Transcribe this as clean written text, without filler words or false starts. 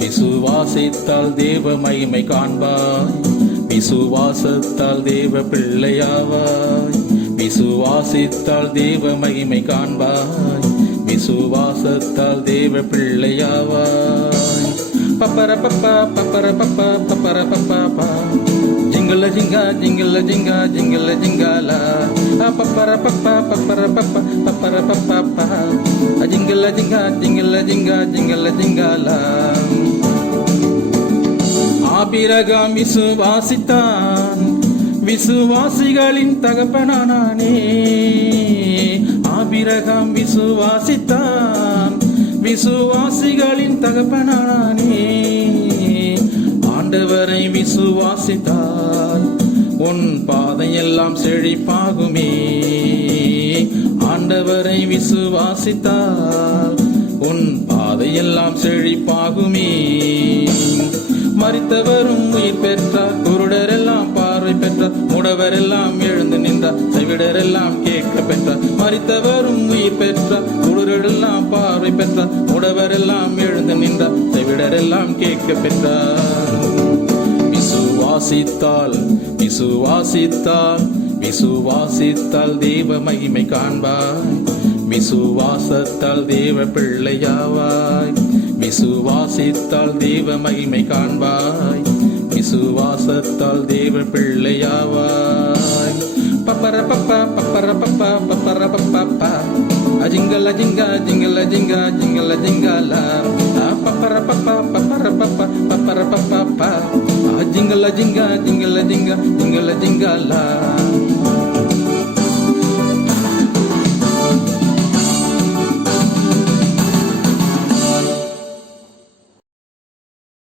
விசுவாசித்தால் தேவ மகிமை காண்பாய். விசுவாசத்தால் தேவ பிள்ளையாவாய். விசுவாசித்தால் தேவ மகிமை காண்பாய். விசுவாசத்தால் தேவ பிள்ளையாவாய். பப்பர பப்பா பப்பர பப்பா பப்பர பப்பா ஜிங்கல ஜிங்கா ஜிங்கல ஜிங்கா ஜிங்கல ஜிங்காலா பப்பர பப்பா பப்பர பப்பா பப்பர பப்பா ஜிங்கல ஜிங்கா ஜிங்கல ஜிங்கா ஜிங்கல ஜிங்காலா. ஆபிரகாம் விசுவாசித்தான், விசுவாசிகளின் தகப்பனானே. ஆபிரகாம் விசுவாசித்தான், விசுவாசிகளின் தகப்பனானே. ஆண்டவரை விசுவாசித்தால் உன் பாதையெல்லாம் செழிப்பாகுமே. ஆண்டவரை விசுவாசித்தால் உன் பாதையெல்லாம் செழிப்பாகுமே. மரித்தவரும் உயிர் பெற்றார், குருடரெல்லாம் பார்வை பெற்றார், முடவரெல்லாம் எழுந்து நின்றார், செவிடரெல்லாம் கேட்க பெற்றார். மரித்தவரும் உயிர் பெற்றார், குருடரெல்லாம் பார்வை பெற்றார், முடவரெல்லாம் எழுந்து நின்றார், செவிடரெல்லாம் கேட்க பெற்றார். விசுவாசித்தால் விசுவாசித்தால் விசுவாசித்தால் தேவ மகிமை காண்பாய். விசுவாசத்தால் தேவ பிள்ளையாவாய். விசுவாசித்தால் தேவ மகிமை காண்பாய். விசுவாசத்தால் தேவ பிள்ளையாவாய். பப்பர பப்பா பப்பர பப்பா பப்பர பப்பா அஜிங்கல ஜிங்கா ஜிங்கல ஜிங்கா ஜிங்கல ஜிங்காலா பப்பர பப்பா பப்பர பப்பா பப்பர பப்பா ஜிங்கல ஜிங்கா ஜிங்கல ஜிங்கா ஜிங்கல ஜிங்காலா.